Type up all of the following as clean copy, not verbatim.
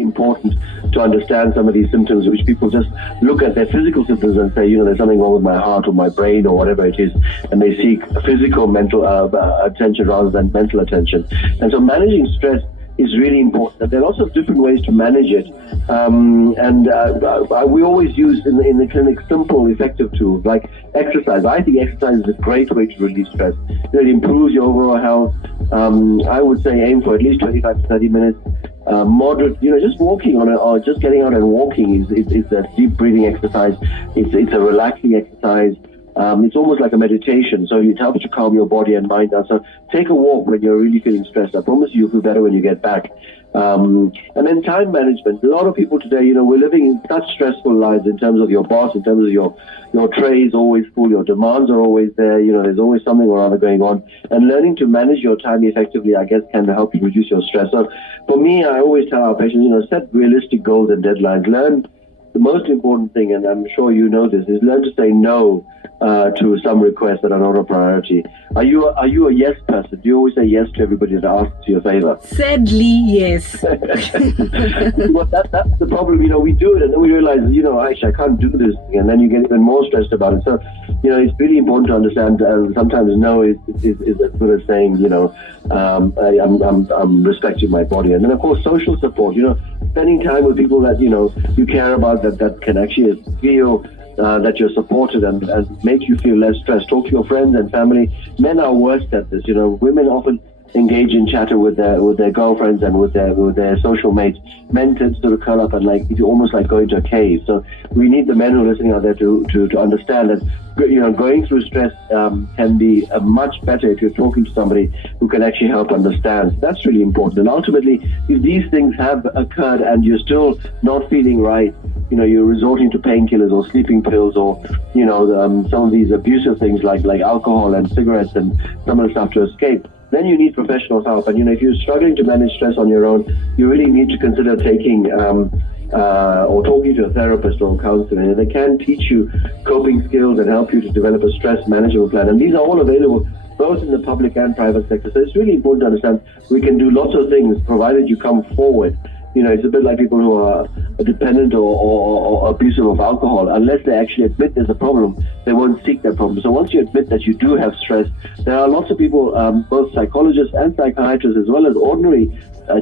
important to understand some of these symptoms, which people just look at their physical symptoms and say, there's something wrong with my heart or my brain or whatever it is, and they seek physical mental attention rather than mental attention. And so managing stress is really important. And there are lots of different ways to manage it. We always use in the clinic simple, effective tools like exercise. I think exercise is a great way to release stress. It improves your overall health. I would say aim for at least 25 to 30 minutes. Moderate, just walking on it, or just getting out and walking is a deep breathing exercise. It's a relaxing exercise. It's almost like a meditation, so it helps to calm your body and mind down. So take a walk when you're really feeling stressed. I promise you'll feel better when you get back. And then time management. A lot of people today, we're living in such stressful lives in terms of your boss, in terms of your tray is always full, your demands are always there, there's always something or other going on. And learning to manage your time effectively, I guess, can help you reduce your stress. So for me, I always tell our patients, set realistic goals and deadlines. Learn the most important thing, and I'm sure you know this, is learn to say no to some requests that are not a priority. Are you a yes person? Do you always say yes to everybody that asks you a favor? Sadly, yes. Well, that's the problem. We do it and then we realize, actually, I can't do this thing, and then you get even more stressed about it. So, it's really important to understand. Sometimes no is as good as saying, I'm respecting my body, and then of course social support. Spending time with people that you care about, that can actually feel that you're supported and make you feel less stressed. Talk to your friends and family. Men are worse at this. Women often engage in chatter with their girlfriends and with their social mates. Men tend to curl up and it's almost like going to a cave. So we need the men who are listening out there to understand that going through stress can be much better if you're talking to somebody who can actually help understand. So that's really important. And ultimately, if these things have occurred and you're still not feeling right, you're resorting to painkillers or sleeping pills or some of these abusive things like alcohol and cigarettes and some of the stuff to escape, then you need professional help. And if you're struggling to manage stress on your own, you really need to consider taking or talking to a therapist or a counselor. And they can teach you coping skills and help you to develop a stress management plan. And these are all available both in the public and private sector. So it's really important to understand we can do lots of things provided you come forward. It's a bit like people who are dependent or abusive of alcohol. Unless they actually admit there's a problem, they won't seek that problem. So once you admit that you do have stress, there are lots of people, both psychologists and psychiatrists, as well as ordinary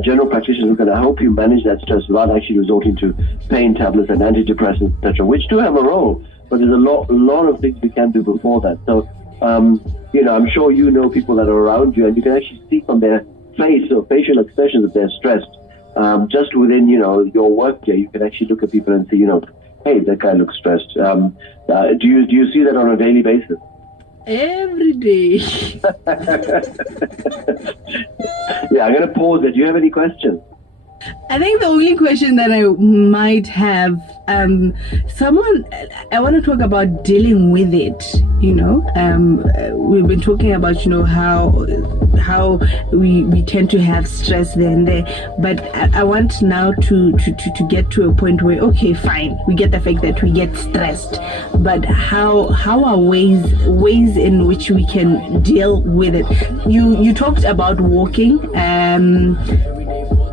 general practitioners who can help you manage that stress without actually resorting to pain tablets and antidepressants, etc., which do have a role. But there's a lot of things we can do before that. So, I'm sure people that are around you, and you can actually see from their face or facial expressions that they're stressed. Just within, your work day, you can actually look at people and see, hey, that guy looks stressed. Do you see that on a daily basis? Every day. Yeah, I'm going to pause there. Do you have any questions? I think the only question that I might have, I want to talk about dealing with it. We've been talking about, how we tend to have stress there and there, but I want now to get to a point where, okay, fine, we get the fact that we get stressed, but how are ways in which we can deal with it? You talked about walking.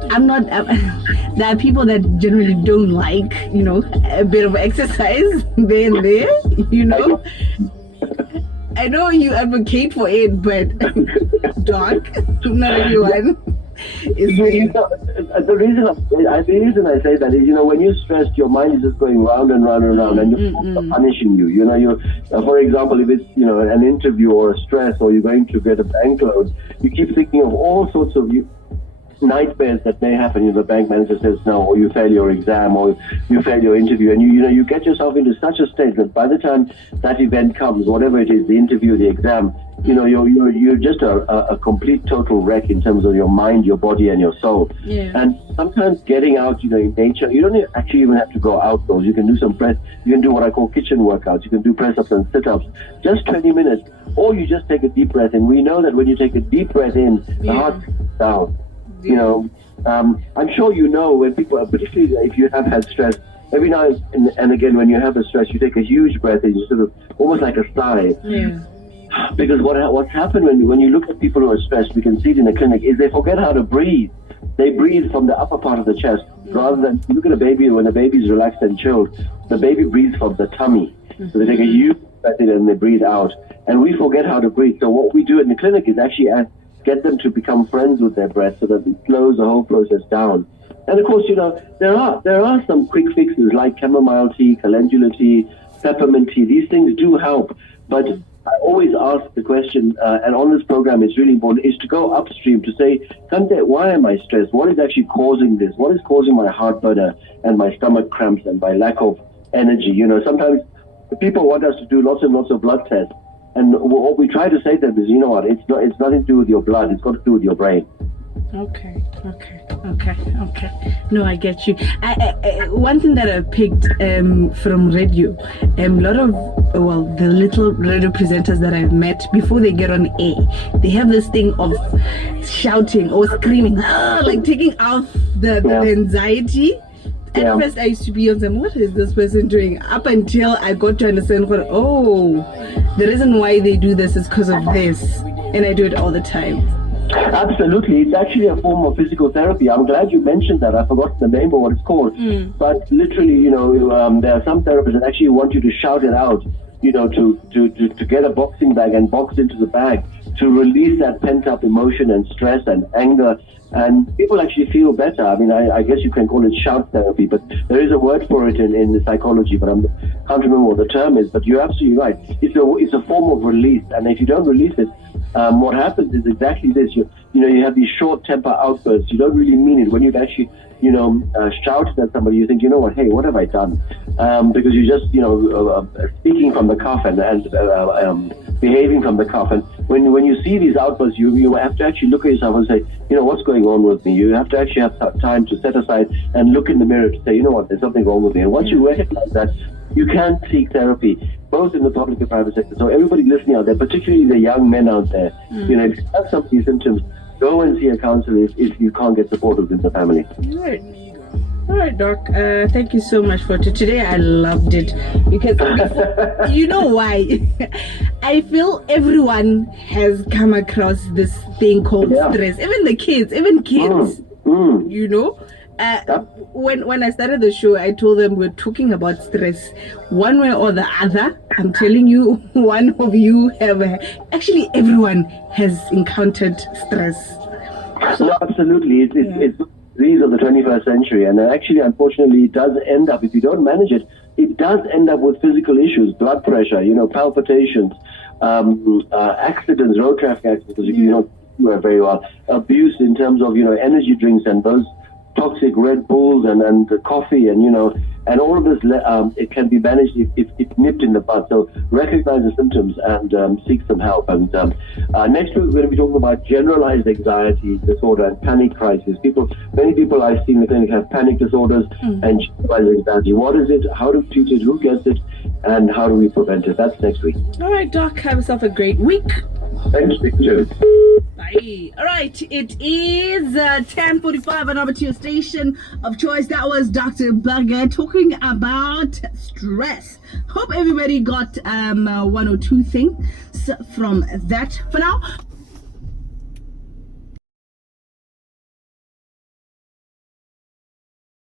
There are people that generally don't like, a bit of exercise there and there, I know you advocate for it, but Doc, not everyone is the reason I say that is, when you're stressed, your mind is just going round and round and round, and you're punishing you. For example, if it's, an interview or a stress, or you're going to get a bank loan, you keep thinking of all sorts of nightmares that may happen. The bank manager says no, or you fail your exam, or you fail your interview, and you get yourself into such a state that by the time that event comes, whatever it is, the interview, the exam, you're just a complete total wreck in terms of your mind, your body, and your soul. Yeah. And sometimes getting out, in nature, you don't actually even have to go outdoors. You can do some you can do what I call kitchen workouts. You can do press-ups and sit-ups, just 20 minutes, or you just take a deep breath in. We know that when you take a deep breath in, the heart goes down. I'm sure when people, particularly if you have had stress, every now and again when you have a stress, you take a huge breath in, sort of almost like a sigh. Yeah. Because what's happened when you look at people who are stressed, we can see it in the clinic, is they forget how to breathe. They breathe from the upper part of the chest. rather than you look at a baby. When a baby is relaxed and chilled, the baby breathes from the tummy. So they take a huge breath in and they breathe out, and we forget how to breathe. So what we do in the clinic is actually get them to become friends with their breath, so that it slows the whole process down. And of course, there are some quick fixes like chamomile tea, calendula tea, peppermint tea. These things do help, but I always ask the question, and on this program it's really important, is to go upstream to say, Kante, why am I stressed? What is actually causing this? What is causing my heartburn and my stomach cramps and my lack of energy? Sometimes the people want us to do lots and lots of blood tests, and what we try to say to them is, it's nothing to do with your blood, it's got to do with your brain. Okay. No, I get you. One thing that I picked from radio, a lot of the little radio presenters that I've met before they get on air, they have this thing of shouting or screaming, like taking out the anxiety. At first, I used to be on some, what is this person doing? Up until I got to understand, the reason why they do this is because of this, and I do it all the time. Absolutely. It's actually a form of physical therapy. I'm glad you mentioned that. I forgot the name of what it's called. But literally, there are some therapists that actually want you to shout it out, to get a boxing bag and box into the bag, to release that pent-up emotion and stress and anger. And people actually feel better. I mean, I guess you can call it shout therapy, but there is a word for it in the psychology, but I can't remember what the term is. But you're absolutely right. It's a form of release. And if you don't release it, what happens is exactly this. You have these short temper outbursts. You don't really mean it. When you actually, shout at somebody, you think, hey, what have I done? Because you're just, speaking from the cuff and behaving from the cuff. And when you see these outbursts, you have to actually look at yourself and say, what's going on with me? You have to actually have time to set aside and look in the mirror to say, there's something wrong with me. And once you recognize that, you can seek therapy, both in the public and private sector. So everybody listening out there, particularly the young men out there, if you have some of these symptoms, go and see a counselor if you can't get support within the family. All right, Doc. Thank you so much for today. I loved it because you know why? I feel everyone has come across this thing called stress. Even kids. When I started the show, I told them we're talking about stress one way or the other. I'm telling you, one of you actually everyone has encountered stress. No, absolutely. It's these of the 21st century, and actually, unfortunately, it does end up, if you don't manage it, it does end up with physical issues, blood pressure, palpitations, accidents, road traffic accidents, you don't know very well, abuse in terms of, energy drinks and those toxic Red Bulls and coffee and all of this, it can be managed if nipped in the bud. So recognize the symptoms and seek some help. And next week we're going to be talking about generalized anxiety disorder and panic crisis. Many people I've seen in the clinic have panic disorders and generalized anxiety. What is it? How do we treat it? Who gets it? And how do we prevent it? That's next week. All right, Doc. Have yourself a great week. Thanks, Victor. Bye. All right, it is 10:45 and over to your station of choice. That was Dr. Burger talking about stress. Hope everybody got one or two things from that. For now,